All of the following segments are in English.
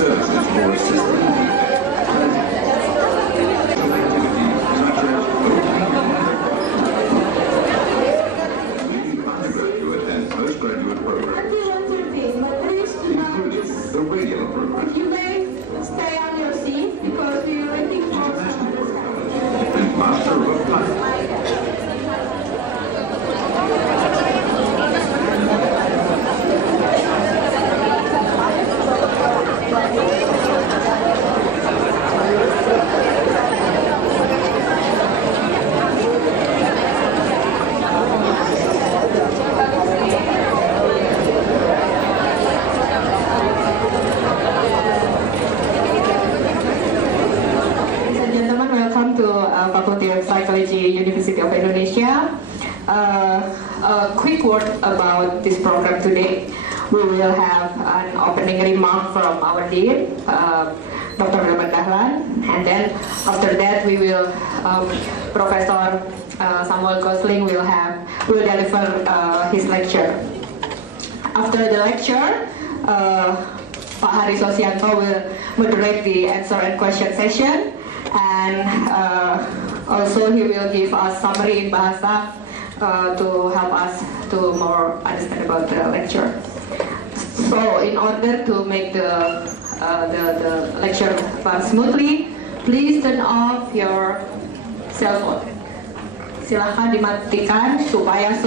services for assistance. Fakultas Psikologi, University of Indonesia. A quick word about this program today. We will have an opening remark from our dean, Dr. Dahlan, and then after that we will Professor Samuel Gosling will deliver his lecture. After the lecture, Pak Hari Susianto will moderate the answer and question session, and also he will give us summary in Bahasa to help us to more understand about the lecture. So in order to make the lecture run smoothly, please turn off your cell phone. Silahkan dimatikan supaya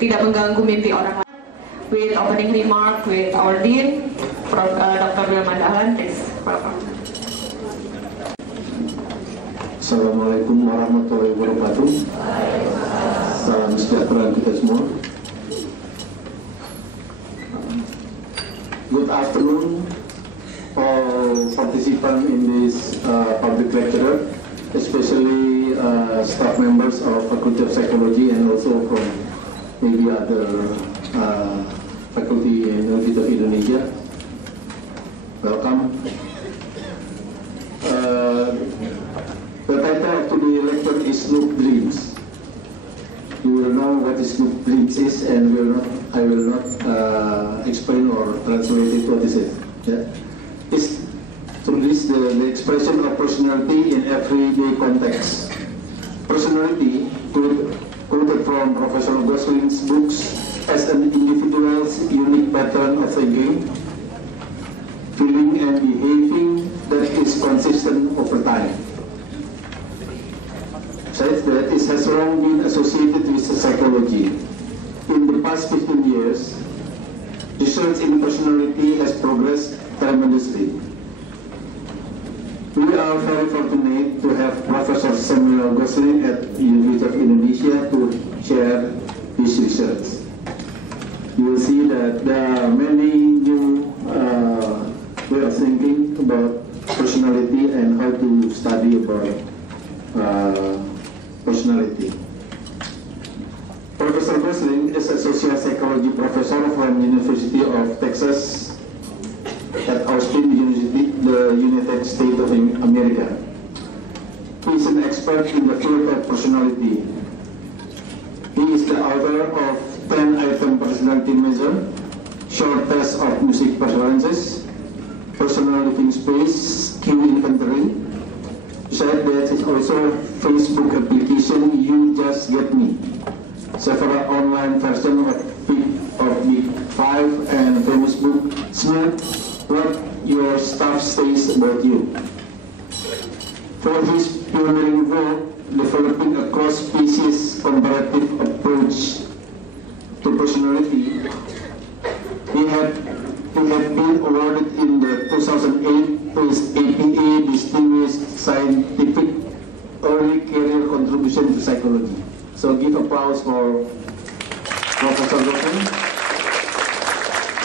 tidak mengganggu mimpi orang lain. With opening remark with our dean, Prof. Dr. Dahlan, please welcome. Assalamualaikum warahmatullahi wabarakatuh. Salam sejahtera kita semua. Good afternoon, all participants in this public lecture, especially staff members of Faculty of Psychology and also from maybe other faculty in Universitas Indonesia. Welcome. The title of today's lecture is Snoop Dreams. You will know what Snoop Dreams is, and I will not explain or translate it what is it. Yeah. It's through this the expression of personality in everyday context. Personality, quoted from Professor Gosling's books, as an individual's unique pattern of thinking, feeling, and behaving that is consistent over time. Besides that, it has long been associated with psychology. In the past 15 years, research in personality has progressed tremendously. We are very fortunate to have Professor Samuel Gosling at the University of Indonesia to share his research. You will see that there are many new way of thinking about personality and how to study about personality. Professor Gosling is a social psychology professor from University of Texas at Austin University, the United States of America. He is an expert in the field of personality. He is the author of 10-item personality measure, short test of music preferences, personal living space, Q inventory. Besides that, is also Facebook application You Just Get Me, several online versions of Big 5 and famous book Snoop, What Your Stuff Says About You. For his pioneering work developing a cross-species comparative approach to personality, he had been awarded in the 2008 APA Distinguished Scientific Early Career Contribution to Psychology. So give applause for Professor Gosling.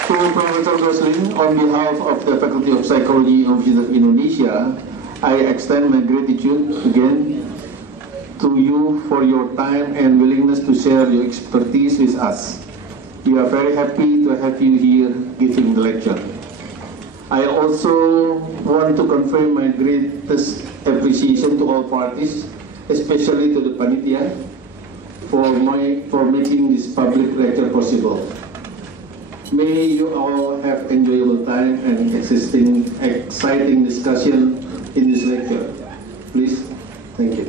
To Professor Gosling, on behalf of the Faculty of Psychology of University of Indonesia, I extend my gratitude again to you for your time and willingness to share your expertise with us. We are very happy to have you here giving the lecture. I also want to convey my greatest appreciation to all parties, especially to the panitia, for making this public lecture possible. May you all have enjoyable time and exciting discussion in this lecture. Please, thank you.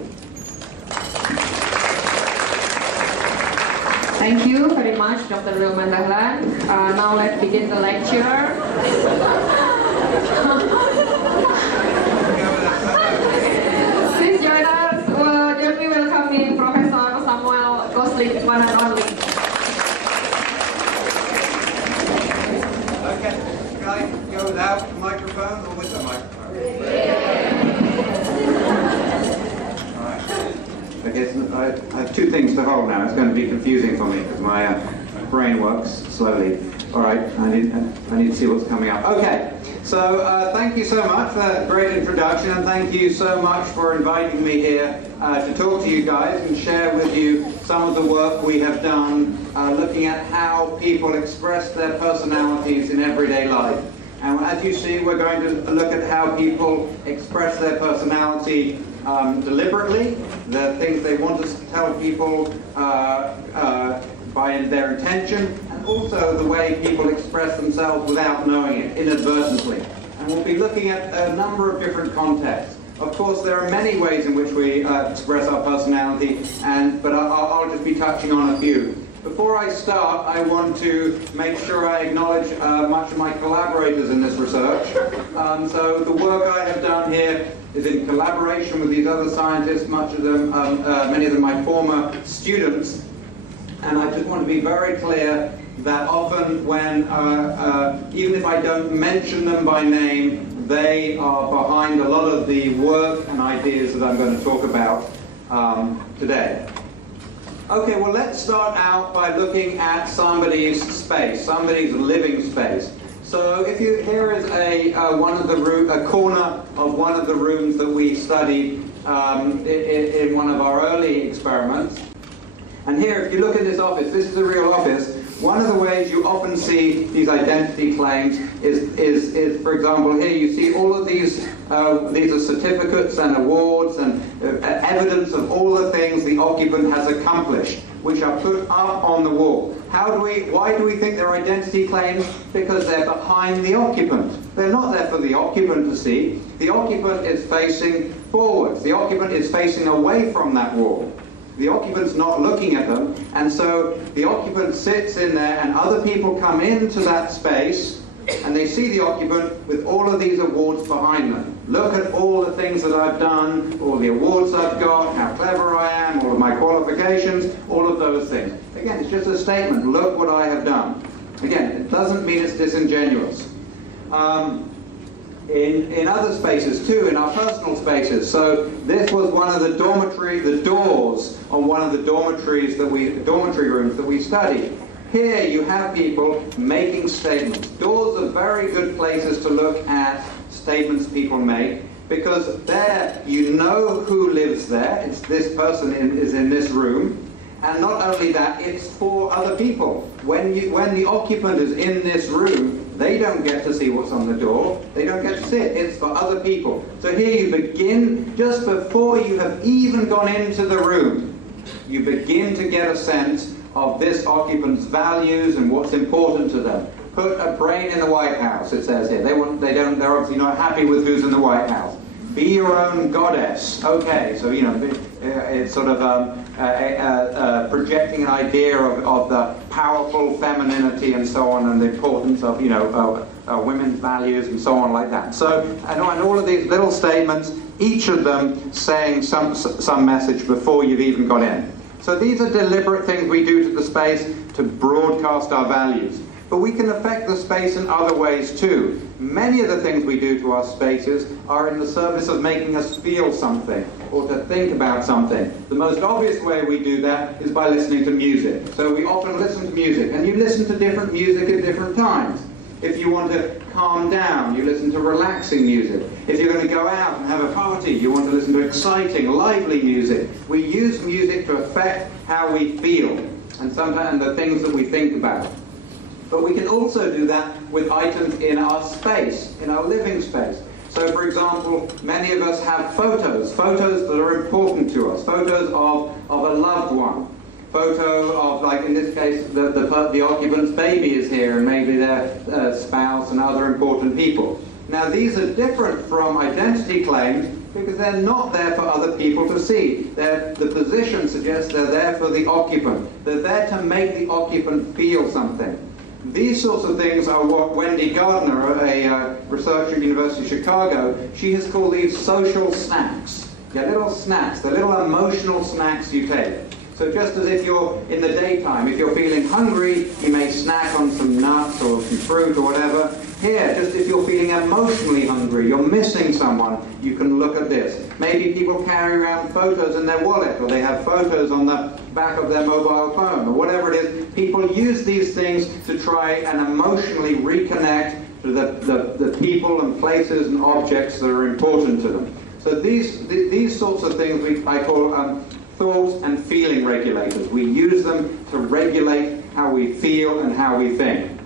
Thank you very much, Dr. Wilman Dahlan. Now let's begin the lecture. Please join us. Join me welcoming Professor Samuel Gosling, one and only. Okay, can I go without the microphone or with the microphone? All right. I guess I have two things to hold now. It's going to be confusing for me because my brain works slowly. All right, I need to see what's coming up. Okay, so thank you so much for that great introduction, and thank you so much for inviting me here to talk to you guys and share with you some of the work we have done looking at how people express their personalities in everyday life. And as you see, we're going to look at how people express their personality deliberately, the things they want to tell people by their intention, and also the way people express themselves without knowing it, inadvertently. And we'll be looking at a number of different contexts. Of course, there are many ways in which we express our personality, but I'll just be touching on a few. Before I start, I want to make sure I acknowledge much of my collaborators in this research. So the work I have done here is in collaboration with these other scientists, much of them, many of them my former students. And I just want to be very clear that often when, even if I don't mention them by name, they are behind a lot of the work and ideas that I'm going to talk about today. Okay, well, let's start out by looking at somebody's space, somebody's living space. So if you, here is a corner of one of the rooms that we studied in one of our early experiments. And here, if you look at this office, this is a real office. One of the ways you often see these identity claims is, for example, here you see all of these are certificates and awards and evidence of all the things the occupant has accomplished, which are put up on the wall. Why do we think they're identity claims? Because they're behind the occupant. They're not there for the occupant to see. The occupant is facing forwards. The occupant is facing away from that wall. The occupant's not looking at them, and so the occupant sits in there, and other people come into that space, and they see the occupant with all of these awards behind them. Look at all the things that I've done, all the awards I've got, how clever I am, all of my qualifications, all of those things. Again, it's just a statement. Look what I have done. Again, it doesn't mean it's disingenuous. In other spaces too, in our personal spaces. So this was one of the doors on one of the dormitory rooms that we studied. Here you have people making statements. Doors are very good places to look at statements people make, because there you know who lives there. It's this person is in this room. And not only that, it's for other people. When the occupant is in this room, they don't get to see what's on the door. They don't get to see it. It's for other people. So here you begin, just before you have even gone into the room, you begin to get a sense of this occupant's values and what's important to them. Put a brain in the White House, it says here. They're obviously not happy with who's in the White House. Be your own goddess. Okay, so it's sort of projecting an idea of the powerful femininity and so on, and the importance of women's values and so on like that. So and all of these little statements, each of them saying some message before you've even got in. So these are deliberate things we do to the space to broadcast our values. But we can affect the space in other ways too. Many of the things we do to our spaces are in the service of making us feel something or to think about something. The most obvious way we do that is by listening to music. So we often listen to music, and you listen to different music at different times. If you want to calm down, you listen to relaxing music. If you're going to go out and have a party, you want to listen to exciting, lively music. We use music to affect how we feel and sometimes the things that we think about. But we can also do that with items in our space, in our living space. So, for example, many of us have photos that are important to us, photos of a loved one. photo of, like in this case, the occupant's baby is here, and maybe their spouse and other important people. Now these are different from identity claims because they're not there for other people to see. The position suggests they're there for the occupant. They're there to make the occupant feel something. These sorts of things are what Wendy Gardner, a researcher at University of Chicago, she has called these social snacks. Yeah, little snacks, the little emotional snacks you take. So just as if you're in the daytime, if you're feeling hungry, you may snack on some nuts or some fruit or whatever. Here, just if you're feeling emotionally hungry, you're missing someone, you can look at this. Maybe people carry around photos in their wallet, or they have photos on the back of their mobile phone, or whatever it is. People use these things to try and emotionally reconnect to the people and places and objects that are important to them. So these sorts of things I call thought and feeling regulators. We use them to regulate how we feel and how we think.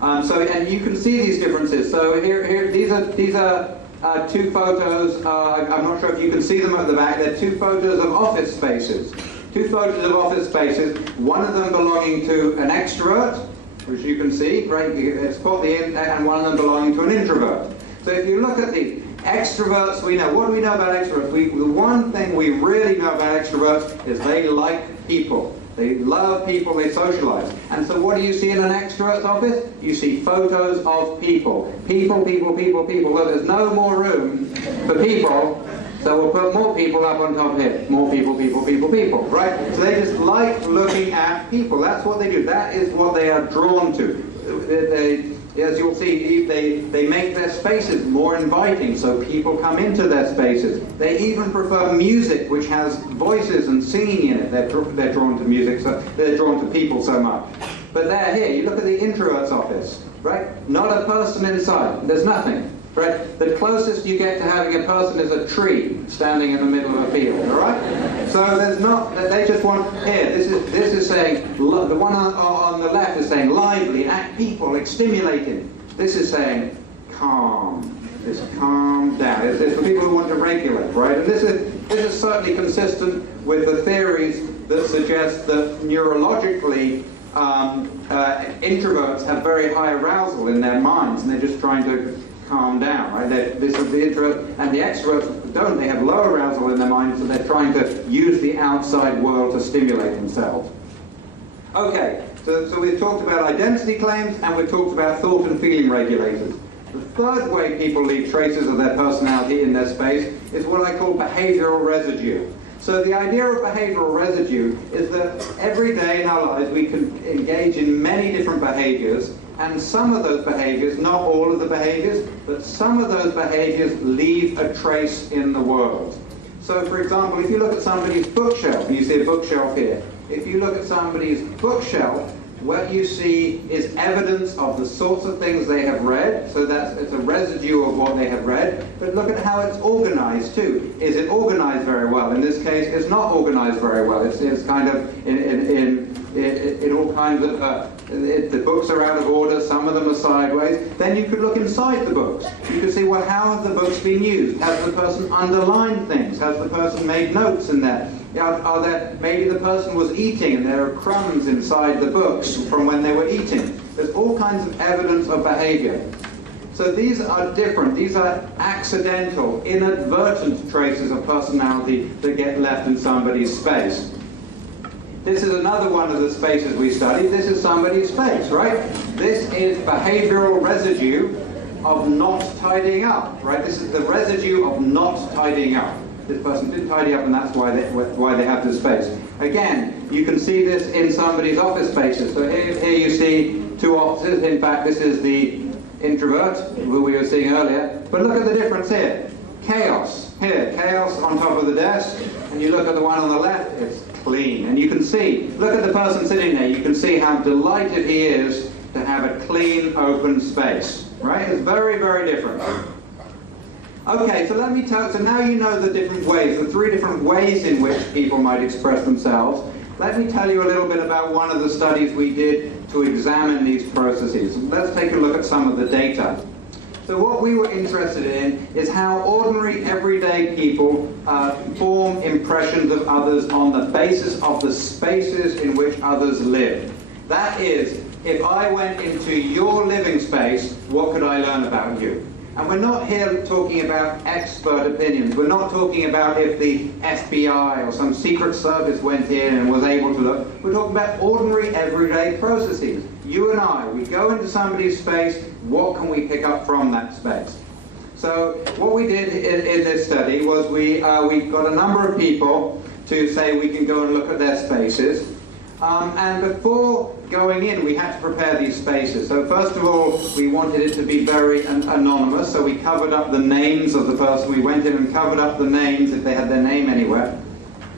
And you can see these differences. So here these are two photos. I'm not sure if you can see them at the back. They're two photos of office spaces. Two photos of office spaces. One of them belonging to an extrovert, which you can see, right? It's called and one of them belonging to an introvert. So if you look at the extroverts, we know. What do we know about extroverts? The one thing we really know about extroverts is they like people. They love people, they socialize. And so what do you see in an extrovert's office? You see photos of people. People, people, people, people. Well, there's no more room for people, so we'll put more people up on top here. More people, people, people, people, right? So they just like looking at people. That's what they do. That is what they are drawn to. As you'll see, they make their spaces more inviting, so people come into their spaces. They even prefer music, which has voices and singing in it. They're drawn to music, so they're drawn to people so much. But they're here. You look at the introvert's office, right? Not a person inside. There's nothing, right? The closest you get to having a person is a tree standing in the middle of a field, all right? So there's not. They just want here. This is saying the one on the left is saying lively, act people, stimulating. This is saying calm. Just calm down. It's for people who want to regulate, right? And this is certainly consistent with the theories that suggest that neurologically introverts have very high arousal in their minds, and they're just trying to calm down, right? This is the introvert, and the extroverts don't. They have low arousal in their minds, so they're trying to use the outside world to stimulate themselves. Okay, so we've talked about identity claims, and we've talked about thought and feeling regulators. The third way people leave traces of their personality in their space is what I call behavioral residue. So the idea of behavioral residue is that every day in our lives we can engage in many different behaviors, and some of those behaviors, not all of the behaviors, but some of those behaviors leave a trace in the world. So for example, if you look at somebody's bookshelf, and you see a bookshelf here, if you look at somebody's bookshelf, what you see is evidence of the sorts of things they have read, so it's a residue of what they have read, but look at how it's organized too. Is it organized very well? In this case, it's not organized very well. It's kind of in all kinds of, the books are out of order, some of them are sideways. Then you could look inside the books. You could see, well, how have the books been used? Has the person underlined things? Has the person made notes in there? Maybe the person was eating and there are crumbs inside the books from when they were eating. There's all kinds of evidence of behavior. So these are different. These are accidental, inadvertent traces of personality that get left in somebody's space. This is another one of the spaces we studied. This is somebody's space, right? This is behavioral residue of not tidying up, right? This is the residue of not tidying up. This person didn't tidy up, and that's why they have this space. Again, you can see this in somebody's office spaces. So here you see two offices. In fact, this is the introvert, who we were seeing earlier. But look at the difference here. Chaos. Here, chaos on top of the desk. And you look at the one on the left, it's clean. And you can see, look at the person sitting there. You can see how delighted he is to have a clean, open space. Right? It's very, very different. Okay, so let me tell, so now you know the different ways, the three different ways in which people might express themselves. Let me tell you a little bit about one of the studies we did to examine these processes. Let's take a look at some of the data. So what we were interested in is how ordinary, everyday people form impressions of others on the basis of the spaces in which others live. That is, if I went into your living space, what could I learn about you? And we're not here talking about expert opinions. We're not talking about if the FBI or some secret service went in and was able to look. We're talking about ordinary, everyday processes. You and I, we go into somebody's space, what can we pick up from that space? So what we did in this study was we got a number of people to say we can go and look at their spaces. And before going in, we had to prepare these spaces. So first of all, we wanted it to be very anonymous, so we covered up the names of the person. We went in and covered up the names if they had their name anywhere.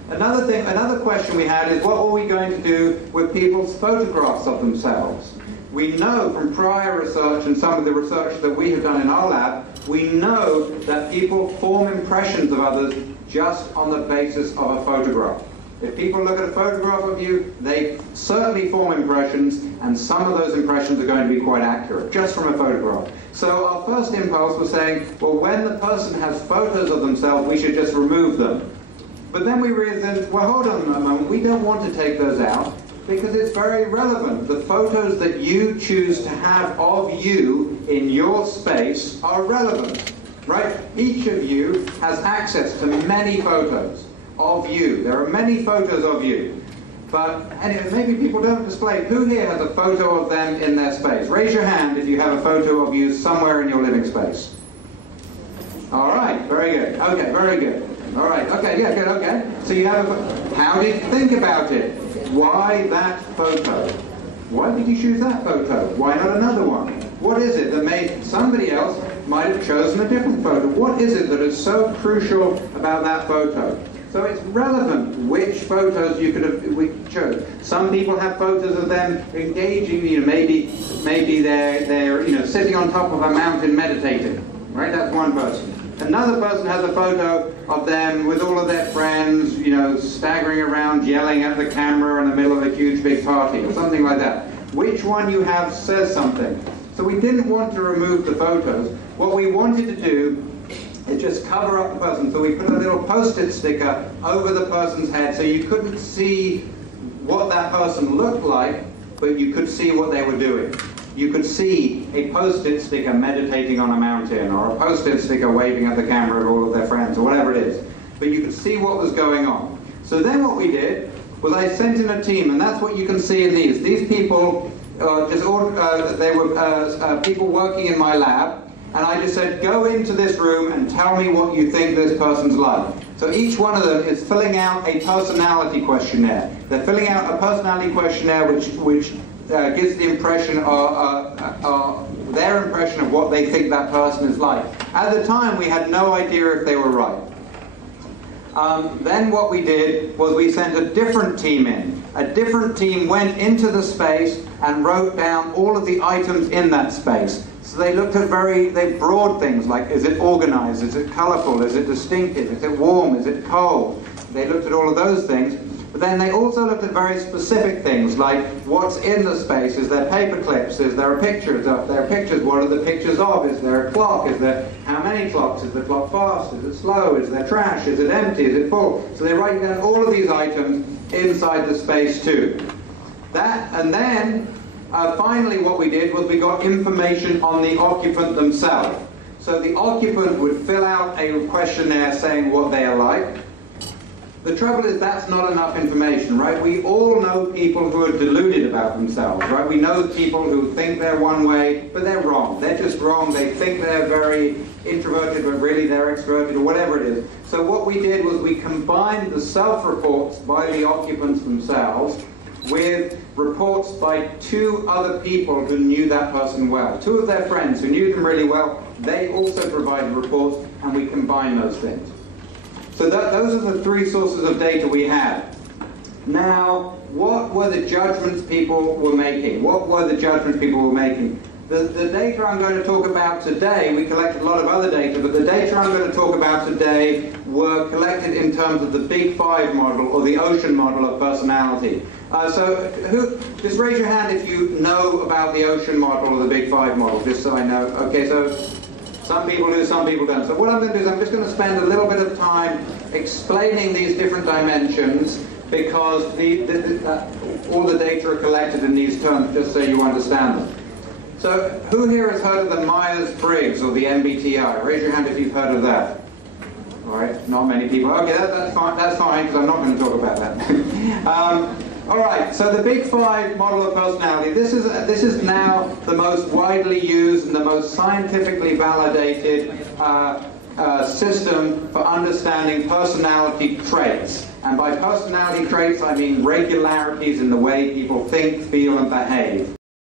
Another question we had is, what were we going to do with people's photographs of themselves? We know from prior research and some of the research that we have done in our lab, we know that people form impressions of others just on the basis of a photograph. If people look at a photograph of you, they certainly form impressions, and some of those impressions are going to be quite accurate, just from a photograph. So our first impulse was saying, well, when the person has photos of themselves, we should just remove them. But then we reasoned, well, hold on a moment, we don't want to take those out, because it's very relevant. The photos that you choose to have of you in your space are relevant, right? Each of you has access to many photos of you. There are many photos of you. But anyway, maybe people don't display. Who here has a photo of them in their space? Raise your hand if you have a photo of you somewhere in your living space. All right, very good. Okay, very good. All right, okay, yeah, good, okay. So you have a, how did you think about it? Why that photo? Why did you choose that photo? Why not another one? What is it that made somebody else might have chosen a different photo? What is it that is so crucial about that photo? So it's relevant which photos you could have chose. Some people have photos of them engaging, maybe they're sitting on top of a mountain meditating, right? That's one person. Another person has a photo of them with all of their friends, staggering around, yelling at the camera in the middle of a huge big party, or something like that. Which one you have says something. So we didn't want to remove the photos. What we wanted to do is just cover up the person. So we put a little post-it sticker over the person's head so you couldn't see what that person looked like, but you could see what they were doing. You could see a post-it sticker meditating on a mountain, or a post-it sticker waving at the camera of all of their friends, or whatever it is. But you could see what was going on. So then what we did was I sent in a team, and that's what you can see in these. These people, they were people working in my lab, and I just said, go into this room and tell me what you think this person's like. So each one of them is filling out a personality questionnaire. They're filling out a personality questionnaire which gives the impression their impression of what they think that person is like. At the time, we had no idea if they were right. Then what we did was we sent a different team in. A different team went into the space and wrote down all of the items in that space. So they looked at very broad things like, is it organized, is it colorful, is it distinctive, is it warm, is it cold? They looked at all of those things. But then they also looked at very specific things like what's in the space. Is there paper clips? Is there pictures? If there are pictures, what are the pictures of? Is there a clock? Is there how many clocks? Is the clock fast? Is it slow? Is there trash? Is it empty? Is it full? So they're writing down all of these items inside the space too. And then finally what we did was we got information on the occupant themselves. So the occupant would fill out a questionnaire saying what they are like. The trouble is that's not enough information, right? We all know people who are deluded about themselves, right? We know people who think they're one way, but they're wrong. They're just wrong. They think they're very introverted, but really they're extroverted, or whatever it is. So what we did was we combined the self-reports by the occupants themselves with reports by two other people who knew that person well. Two of their friends who knew them really well, they also provided reports, and we combined those things. So those are the three sources of data we had. Now, what were the judgments people were making? What were the judgments people were making? The data I'm going to talk about today, we collected a lot of other data, but the data I'm going to talk about today were collected in terms of the Big Five model, or the ocean model of personality. Just raise your hand if you know about the ocean model or the Big Five model, just so I know. Okay, so Some people do, some people don't. So what I'm going to do is I'm just going to spend a little bit of time explaining these different dimensions, because all the data are collected in these terms, just so you understand them. So who here has heard of the Myers-Briggs or the MBTI? Raise your hand if you've heard of that. All right, not many people. Okay, that's fine, because I'm not going to talk about that. All right, so the Big Five model of personality. This is now the most widely used and the most scientifically validated system for understanding personality traits. And by personality traits, I mean regularities in the way people think, feel, and behave.